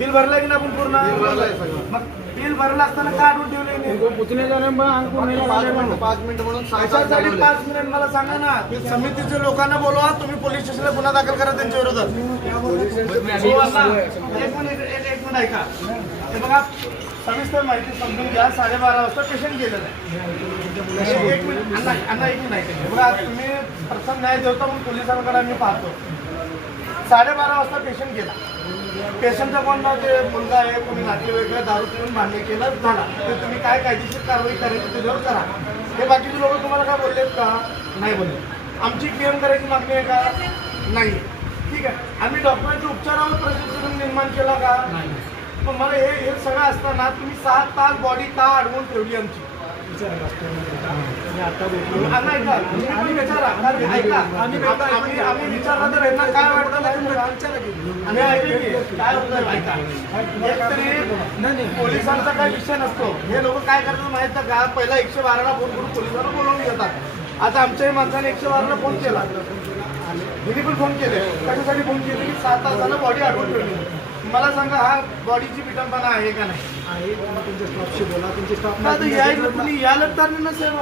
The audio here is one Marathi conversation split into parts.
बिल भरलं की ना आपण पूर्ण मग बिल भरलं असताना का अडवून ठेवले नाही? 5 मिनिट म्हणून कशासाठी 5 मिनिट मला सांगा ना. समितीच्या लोकांना बोलवा, तुम्ही पोलीस स्टेशनला गुन्हा दाखल करा त्यांच्या विरोधात. एक मिनिट ऐका. हे बघा सविस्तर माहिती समजून घ्या. 12:30 वाजता पेशंट गेलेलं आहे. एक मिनिट अण्णा एक मिनिट ऐका. बघा तुम्ही प्रथम न्याय देवता म्हणून पोलिसांकडे आम्ही पाहतो. 12:30 वाजता पेशंट गेला. पेशंटचा कोण ना ते मुलगा आहे, कोणी नातेवाईक दारू पिऊन भांडणे केलं झाला, तर तुम्ही काय कायदेशीर कारवाई करायची त्याच्यावर करा. हे बाकीचे लोक तुम्हाला काय बोललेत का? नाही बोलले. आमची पीएम करायची मागणी आहे का? नाही. ठीक आहे. आम्ही डॉक्टरांच्या उपचारावर प्रशिक्षण निर्माण केला का? नाही. पण मला हे सगळं असताना तुम्ही 7 तास बॉडी का अडवून ठेवली आमची? आम्ही विचारला तर यांना काय वाटतं आम्ही ऐकले की काय होतं ऐका. एकतरी पोलिसांचा काही विषय नसतो. हे लोक काय करतात माहित आहे का? पहिला 112ला फोन करून पोलिसांना बोलावून घेतात. आता आमच्याही माणसाने 112ला फोन केला. हिने पण फोन केले. कशासाठी फोन केले की 7 तासाला बॉडी अडवून ठेवली. मला सांगा हा बॉडीची विटंबना आहे का नाही? आहे. तुमच्या स्टॉफशी बोला. तुमचे स्टॉफ यायला तुम्ही यायलाच तर नसेल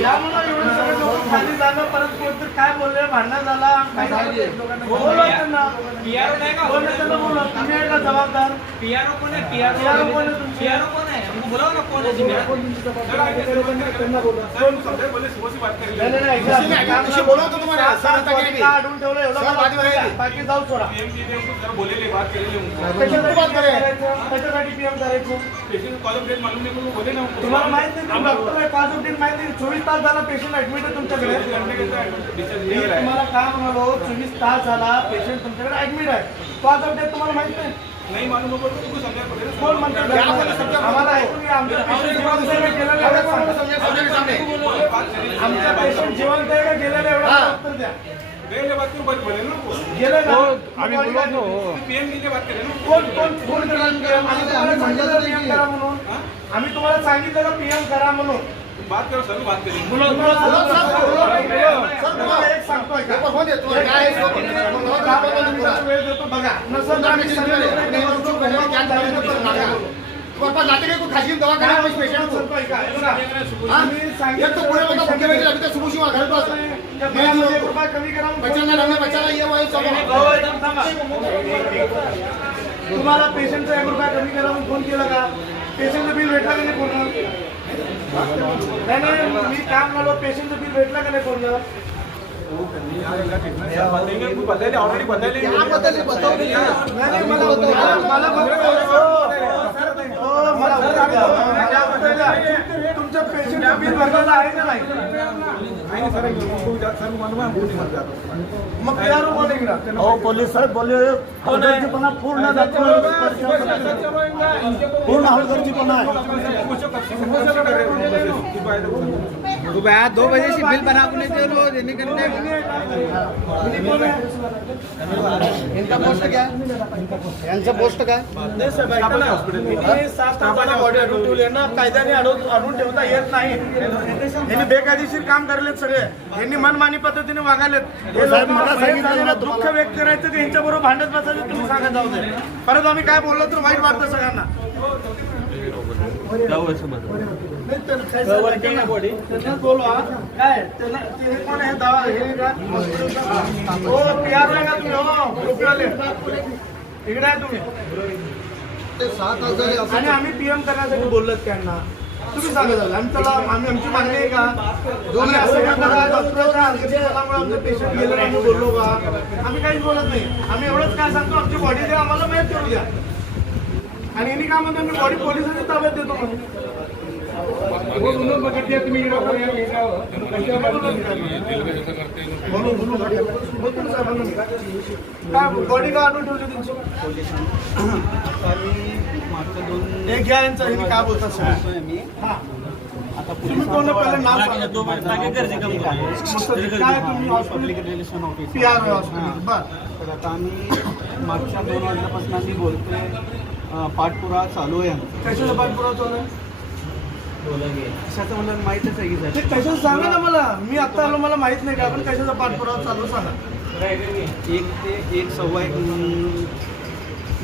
या मला एवढं सगळं लोक खाली झालं. परत कोणतं काय बोलले, भांडण झाला. बोला तुम्ही आहे का जबाबदार? पिआरओ कोण आहे? पिआरओ कोण आहे? पिआरओ कोण आहे? बोलाव ना कोण आहे? अडवून ठेवलं एवढं बाकी जाऊ सोडा. त्याच्यासाठी पीएम करायचं. तुम्हाला माहित नाही डॉक्टर आहे 5 डेट माहिती नाही. 24 तास झाला पेशंट ऍडमिट आहे तुमच्याकडे. तुम्हाला काय म्हणालो 24 तास झाला पेशंट तुमच्याकडे ऍडमिट आहे. 5 डेट तुम्हाला माहित नाही. नाही मालूम कोण म्हणतात? आम्हाला ऐकून आमच्या पेशंट जिवंत आहे का गेलेलं आमच्या पेशंट जिवंत आहे का गेलेलं एवढं उत्तर द्या. आम्ही तुम्हाला सांगितलं का पीएम करा म्हणून. बात करो सर, बात करें. एक सांगतोय वेळ देतो बघा. नसेल जाते काय खाजगी दवाखाना पेशंट सांगतोय का? आम्ही सांगितलं कमी करा. तुम्हाला पेशंटचा 1 रुपया कमी करा म्हणून फोन केला का? पेशंटचं बिल भेटला का नाही पूर्ण? नाही मी काम झालो. पेशंटचं बिल भेटला का नाही पूर्ण? तुमच्या पेशंटचं बिल भरलेलं आहे का नाही? मग PRO कोण आहे इकडं? हो पोलीस साहेब बोलले हलगर्जीपणा पूर्ण हलगर्जीपणा सुबह 2 बजे से बिल बना अपने दे लो देने के लिए. इनका पोस्ट क्या? यांचा पोस्ट काय? नाही साहेब ऐका ना. 7 तासाला बॉडी अडवून ठेवली आहे ना. कायद्याने अडवून ठेवता येत नाही. यांनी बेकायदेशीर काम करलेत सगळे. यांनी मनमानी पद्धतीने वागायलेत. हे लोक मला दुःख व्यक्त करायचं की यांच्याबरोबर भांडत बसायचं तुम्ही सांगत जाऊ दे. परत आम्ही काय बोललो तर वाईट वाटतं सगळ्यांना. बोलवा काय कोण आहे दवा हे का? हो PRO आहे का तुम्ही? हो इकडे आहे तुम्ही. 7,000 आणि आम्ही पीएम करण्यासाठी बोललोत त्यांना. तुम्ही सांगत आम्ही आमची मागणी आहे का? आम्ही असं आमचं पेशंट गेलं आम्ही बोललो का? आम्ही काहीच बोलत नाही. आम्ही एवढंच काय सांगतो आमची बॉडी द्या आम्हाला मॅच करू द्या. आणि यांनी काय म्हणतो मी बॉडी पोलिसांच्या ताब्यात देतो म्हणून. बॉडी का आणून ठेवली तुमची? एक घ्या यांचं हे काय बोलतात सर. तुम्ही कोण पहिलं नाव सांगा. काय तुम्ही हॉस्पिटल PRO हॉस्पिटल बर. तर आता आम्ही मागच्या 2 वाजल्यापासून आम्ही बोलतोय. पाठपुरावा चालू आहे. कशाचा पाठपुरावा चालू आहे? कशाचं मला माहीतच आहे की ते कशाचं सांगा ना मला. मी आत्ता आलो मला माहित नाही का? आपण कशाचा पाठपुरावा चालू सांगा. 1 ते 1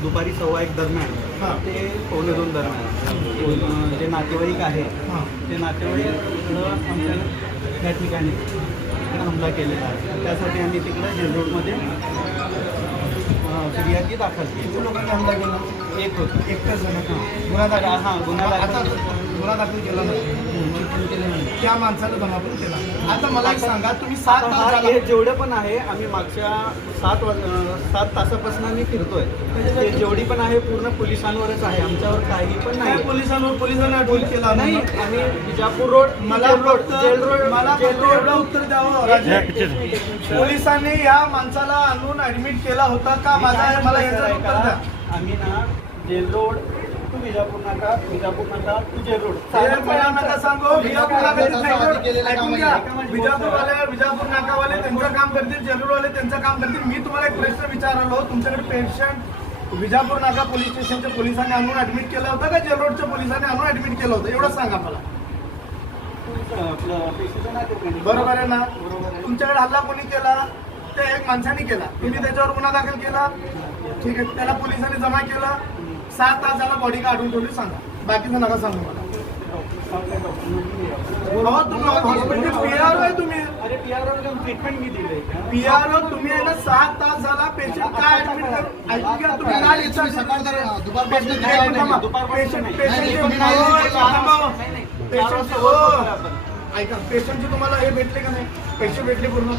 दुपारी 1:15 दरम्यान हां. ते 1:45 दरम्यान जे नातेवाईक आहे हां. ते नातेवाईक इकडं आमच्या त्या ठिकाणी हमला केलेला आहे. त्यासाठी आम्ही तिकडं जेल रोडमध्ये फिर्यादी दाखल केली. किती लोकांनी हमला केला? एक होतं. एकटाच जण का? हां. गुन्हा दाखल हां, गुन्हा दाखल. आता गुन्हा दाखल केला नाही त्या माणसाला दमापून केला. आता मला एक सांगा, तुम्ही 7 तास हा, झाला हे जेवढे पण आहे आम्ही मागच्या 7 तासापासून आम्ही फिरतोय. ते जेवढी पण आहे पूर्ण पोलिसांवरच आहे, आमच्यावर काही पण काय नाही. पोलिसांना अटक केला नाही, आम्ही विजापूर रोड मला जेल रोड जेल रोड मला जेल फक्त एवढं उत्तर द्यावं राजे. पोलिसांनी या माणसाला आणून ऍडमिट केला होता का? माझा आहे, मला याचं उत्तर द्या. आम्ही ना जेल रोड टू विजापूर नाका टू जेल रोड हे मला नका सांगू. विजापूर नाका ऐकून घ्या. विजापूर नाकावाले त्यांचं काम करतील, जेलरोडवाले त्यांचं काम करतील. मी तुम्हाला एक प्रश्न विचारलो, तुमच्याकडे पेशंट विजापूर नाका पोलीस स्टेशनच्या पोलिसांनी आणून ऍडमिट केलं होतं का जेलरोडच्या पोलिसांनी आणून ऍडमिट केलं होतं? एवढं सांगा मला. बरोबर आहे ना? तुमच्याकडे हल्ला कोणी केला? त्या एक माणसाने केला. तुम्ही त्याच्यावर गुन्हा दाखल केला, ठीक आहे. त्याला पोलिसांनी जमा केला. 7 तास झाला बॉडी काढून ठेवली. सांगा, बाकीचं नका सांगू मला. तुम्ही हॉस्पिटल पीआरओ आहे तुम्ही. अरे पीआरओ ट्रीटमेंट मी दिली. पीआरओ तुम्ही आहे ना. 7 तास झाला पेशंट काय ऍडमिट कर. ऐकून घ्या तुम्ही. काय विचार ऐका, पेशंटचे तुम्हाला हे भेटले का नाही? पैसे भेटले पूर्ण?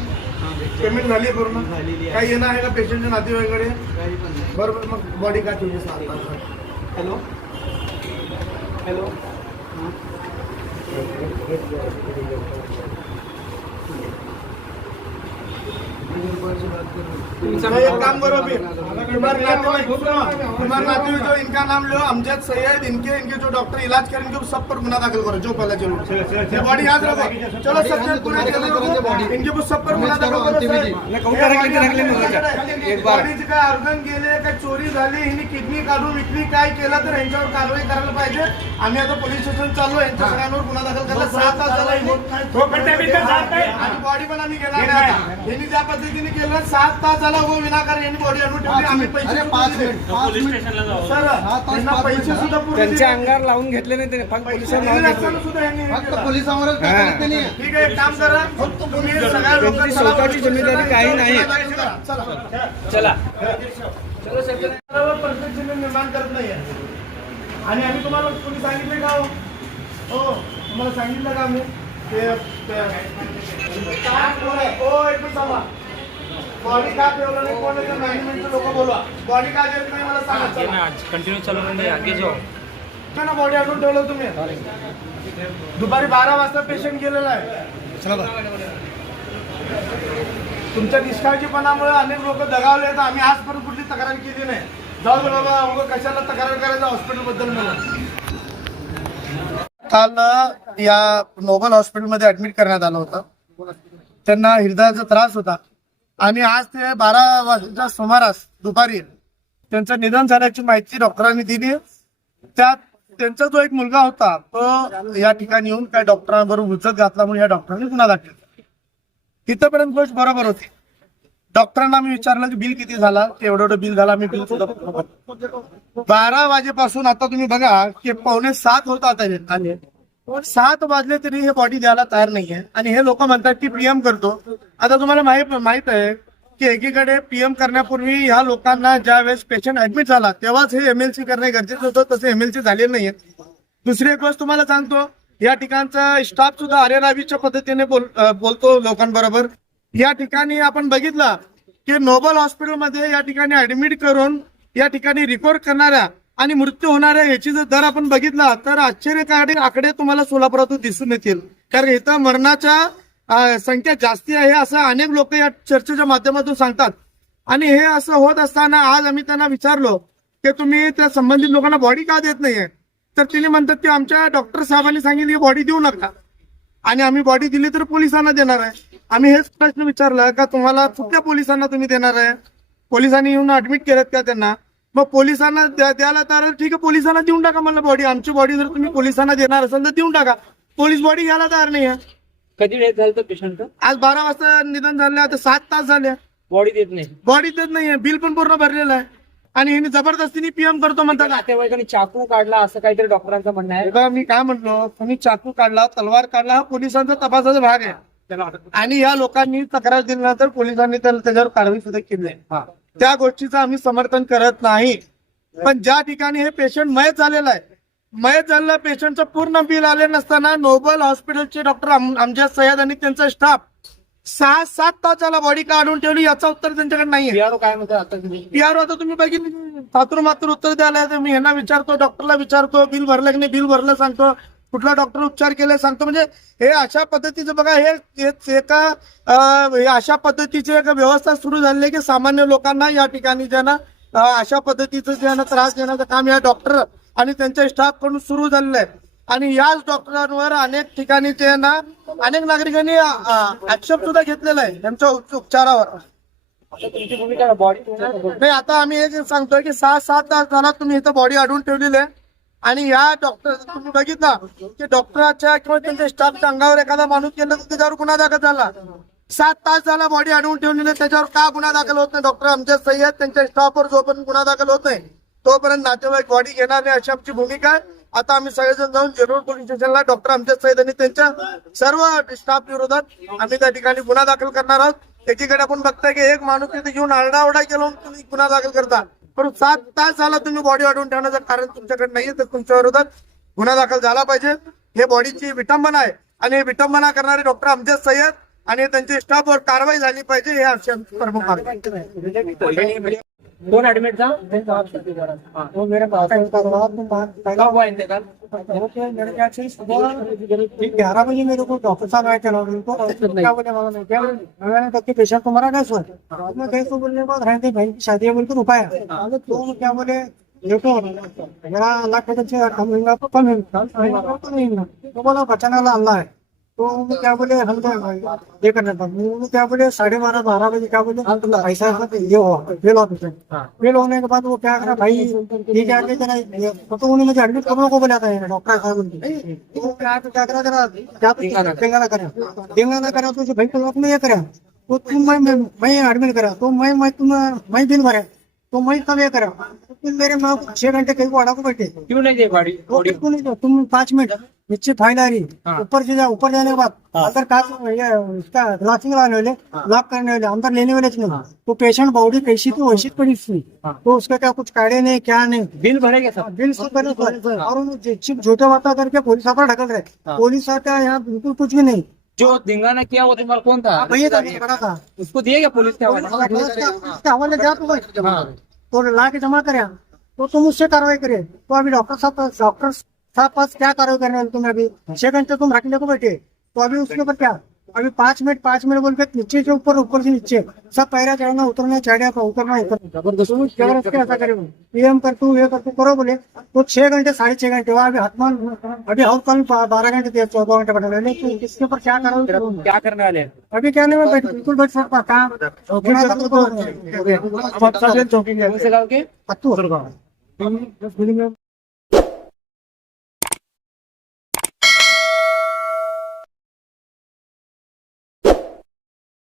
पेमेंट झाली आहे पूर्ण? झालेली आहे. काही येणं आहे का पेशंटच्या नातेवाईकडे? काही पण नाही. बरोबर, मग बॉडी का ठेवली 7 तास? हॅलो हॅलो एक काम करो अभी, तुम्हारे नातेवाईक जो इनका नाम लो, अमजद सैयद, इनके जो डॉक्टर इलाज करें इनके सब पर गुना दाखिल करो, जो पहला चलो बॉडी याद रखो. चलो सब पूरा इनके ऊपर सब पर गुना दाखल करो. बॉडीचे काय ऑर्गन गेले, काय चोरी झाली, हिने किडनी काढून विकली, काय केलं तर यांच्यावर कारवाई करायला पाहिजे. आम्ही आता पोलीस स्टेशन चाललो, यांच्या सगळ्यांवर गुन्हा दाखल करायला. 7 तास झाला आणि बॉडी पण आम्ही गेला नाही. यांनी ज्या पद्धतीने केलं 7 तास झाला वो विनाकारण यांनी बॉडी आणून ठेवली. आम्ही पैसे सर त्यांना पैसे सुद्धा त्यांच्या अंगावर लावून घेतले नाही त्याने, फक्त पोलिसांवर सुद्धा यांनी हे केलं. पोलिसांवरच ठीक आहे, एक काम करा, तुम्ही सगळ्या लोकांना स्वतःची जिम्मेदारी काही नाही. चला प्रत्येक जिल्हे निर्माण करत नाहीये. आणि आम्ही तुम्हाला कोणी सांगितले का? हो तुम्हाला सांगितलं का आम्ही? बॉडी का ठेवलं नाही? कोण मॅनेजमेंटचे लोक बोलवा. बॉडी का देत नाही मला सांगा. कंटिन्यू चालू रहेंगे, आगे जाओ. ना बॉडी आणून ठेवलं तुम्ही. दुपारी 12 वाजता पेशंट गेलेला आहे. तुमच्या निष्काळजीपणामुळे अनेक लोक दगावले. तर आम्ही आजपर्यंत कुठली तक्रार केली नाही. जाऊ दे बाबा, मग कशाला तक्रार करायचं हॉस्पिटल बद्दल. मला काल या नोबल हॉस्पिटलमध्ये ऍडमिट करण्यात आलं होतं. त्यांना हृदयाचा त्रास होता आणि आज ते 12 वाजता सुमारास दुपारी त्यांचं निधन झाल्याची माहिती डॉक्टरांनी दिली. त्यात त्यांचा जो एक मुलगा होता तो या ठिकाणी येऊन काय डॉक्टरांबरोबर उचत घातला म्हणून या डॉक्टरांनी गुन्हा दाखल केला. तिथपर्यंत गोष्ट बरोबर होती. डॉक्टरांना मी विचारलं की बिल किती झाला, की एवढं बिल झाला. मी बिल सुद्धा 12 वाजेपासून आता तुम्ही बघा की 6:45 होत आता. 7 वाजले तरी हे बॉडी द्यायला तयार नाहीये. आणि हे लोक म्हणतात की पीएम करतो. आता तुम्हाला माहित आहे की एकीकडे पीएम करण्यापूर्वी ह्या लोकांना ज्या वेळेस पेशंट ऍडमिट झाला तेव्हाच हे एमएलसी करणे गरजेचं होतं. तसे एमएलसी झाले नाहीये. दुसरी एक गोष्ट तुम्हाला सांगतो, या ठिकाणचा स्टाफ सुद्धा अरेरावीच्या पद्धतीने बोलतो लोकांबरोबर. या ठिकाणी आपण बघितलं की नोबल हॉस्पिटलमध्ये या ठिकाणी ऍडमिट करून या ठिकाणी रिकॉर्ड करणाऱ्या आणि मृत्यू होणाऱ्या याची जर दर आपण बघितला तर आश्चर्यकारक आकडे तुम्हाला सोलापुरातून दिसून येतील. कारण इथं मरणाच्या संख्या जास्ती आहे असं अनेक लोक या चर्चेच्या माध्यमातून सांगतात. आणि हे असं होत असताना आज आम्ही त्यांना विचारलो की तुम्ही त्या संबंधित लोकांना बॉडी का देत नाहीये, तर तिने म्हणतात की आमच्या डॉक्टर साहेबांनी सांगितली बॉडी देऊ नका आणि आम्ही बॉडी दिली तर पोलिसांना देणार आहे. आम्ही हेच प्रश्न विचारला का तुम्हाला कुठल्या पोलिसांना तुम्ही देणार आहे? पोलिसांनी येऊन ऍडमिट केलं का त्यांना? मग पोलिसांना द्यायला तर ठीक आहे, पोलिसांना देऊन टाका मला बॉडी. आमची बॉडी जर तुम्ही पोलिसांना देणार असाल तर देऊन टाका. पोलीस बॉडी घ्यायला तयार नाही आहे. कधी डेथ झालं तर पेशंट? आज 12 वाजता निधन झालं, आता 7 तास झाले. बॉडी देत नाही. बॉडी देत नाहीये, बिल पण पूर्ण भरलेलं आहे आणि ह्यांनी जबरदस्तीने पीएम करतो म्हणतात. नातेवाईकांनी चाकू काढला असं काहीतरी डॉक्टरांचं म्हणणं आहे. बघा, मी काय म्हटलो, तुम्ही चाकू काढला, तलवार काढला, हा पोलिसांचा तपासाचा भाग आहे आणि या लोकांनी तक्रार दिल्यानंतर पोलिसांनी त्याच्यावर कारवाई सुद्धा केली आहे. त्या गोष्टीचं आम्ही समर्थन करत नाही. पण ज्या ठिकाणी हे पेशंट मयत झालेलं आहे, मयत झालेल्या पेशंटचं पूर्ण बिल आले नसताना नोबल हॉस्पिटलचे डॉक्टर अमजद सय्यद आणि त्यांचा स्टाफ 6-7 तासाला बॉडी काढून ठेवली, याचं उत्तर त्यांच्याकडे नाहीये. PRO काय म्हणतात आता तुम्ही? पीआर आता तुम्ही बघितलं, मात्र उत्तर द्यायला तर मी ह्यांना विचारतो, डॉक्टरला विचारतो, बिल भरलं की नाही, बिल भरलं सांगतो, कुठला डॉक्टर उपचार केले सांगतो. म्हणजे हे अशा पद्धतीचं बघा, हे अशा पद्धतीची एक व्यवस्था सुरू झाली आहे की सामान्य लोकांना या ठिकाणी ज्यांना अशा पद्धतीचं ज्यांना त्रास देण्याचं काम या डॉक्टर आणि त्यांच्या स्टाफ कडून सुरू झालेलं आहे. आणि याच डॉक्टरांवर अनेक ठिकाणी ते ना अनेक नागरिकांनी आक्षेप सुद्धा घेतलेला आहे त्यांच्या उपचारावर. आता तुमची भूमिका बॉडी नाही, आता आम्ही एक सांगतोय की 6-7 तास झाला तुम्ही इथं बॉडी अडवून ठेवलेली आहे आणि या डॉक्टर तुम्ही बघितला की डॉक्टराच्या किंवा त्यांच्या स्टाफच्या अंगावर एखादा माणूस गेला तर त्याच्यावर गुन्हा दाखल झाला. 7 तास झाला बॉडी अडवून ठेवलेली आहे, त्याच्यावर का गुन्हा दाखल होत नाही? डॉक्टर अमजद सय्यद त्यांच्या स्टाफवर जोपर्यंत गुन्हा दाखल होत नाही तोपर्यंत नातेवाईक बॉडी घेणार नाही, अशी आमची भूमिका आहे. आता आम्ही सगळेजण जाऊन जेरोड पोलीस स्टेशनला डॉक्टर अमजद सय्यद आणि त्यांच्या सर्व स्टाफ विरोधात आम्ही त्या ठिकाणी गुन्हा दाखल करणार आहोत. एकीकडे आपण बघताय की एक माणूस तिथे घेऊन आरडाओरडा केला तुम्ही गुन्हा दाखल करता, परंतु 7 तास झाला तुम्ही बॉडी अडवून ठेवण्याचं कारण तुमच्याकडे नाहीये, तर तुमच्या विरोधात गुन्हा दाखल झाला पाहिजे. हे बॉडीची विटंबना आहे आणि हे विटंबना करणारे डॉक्टर अमजद सय्यद आणि त्यांच्या स्टाफवर कारवाई झाली पाहिजे, हे आमची प्रमुख मागणी आहे. कोण ऍडमिट था? वो मेरे पास कब हुआ इंतकाल? 11 बजे मेरे को डॉक्टर साहब आए थे ना, उनको क्या बोले मालूम नहीं, क्या बोले, मैंने कहा कि पेशेंट तुम्हारा कैसे हुआ? मैं गैस को बोलने के बाद रहते भाई की शादी है बोलकर रुकाया, तो क्या बोले देखो मेरा अल्लाह के तरफ से कम होगा तो कम होगा तो नहीं होगा, तो बोला बचाने वाला अल्लाह है. तो वो क्या बोले हम ये करना था, वो क्या बोले 12:30-12 बजे क्या बोले ऐसा ये हुआ फेल हुआ. फेल होने के बाद वो क्या करा भाई, ये क्या कहते तो उन्होंने मुझे एडमिट करने को बोला था डॉक्टर साहब ने. तो क्या करा जरा क्या डेंगा करा तो भाई तुम ये करा तो तुम मैं एडमिट करा तो मैं दिन भरा तो मैं तब ये करा, तुम मेरे माँ 6 घंटे कहीं को अड़ा को बैठे, क्यों नहीं दे बॉडी? क्यों नहीं दो? तुम 5 मिनट नीचे फाइल आ रही, ऊपर जाने के बाद अगर कांच इसका लॉकिंग लगाने वाले लॉक करने वाले अंदर लेने वाले नहीं, तो पेशेंट बॉडी कैसी तो वैसी पड़ी थी, तो उसका क्या कुछ काढ़े नहीं क्या नहीं, बिल भरेगा सब? बिल सब बने और उन्हें झूठा बात करके पुलिस पर ढकल रहे. पुलिस आता यहाँ बिल्कुल कुछ भी नहीं. जो धिंगाना किया वो तुम्हारा कौन था? भैया बड़ा था, उसको दिए क्या पुलिस के हवाले? उसके हवाले जा तो ला के जमा करे तो तुम उससे कार्रवाई करे. तो अभी डॉक्टर साहब पास क्या कार्रवाई करने वाले तुम्हें? अभी 6 घंटे तुम रखने को बैठे, तो अभी उसके ऊपर क्या? अभी 5 मिनट बोल के नीचे से ऊपर से नीचे सब पैरा चढ़ना उतरना चढ़िया उतरना जबरदस्त ऐसा करे पीएम कर तू ये कर तू करो बोले तो 6 घंटे 6.5 घंटे हुआ. अभी हाथमान अभी हाउस कॉल 12 घंटे 14 घंटे बैठे रहे, तो इसके ऊपर क्या करो? क्या करने वाले हैं? अभी क्या नहीं मैं बिल्कुल बैठ सकता काम कौन से गाँव के? पत्तू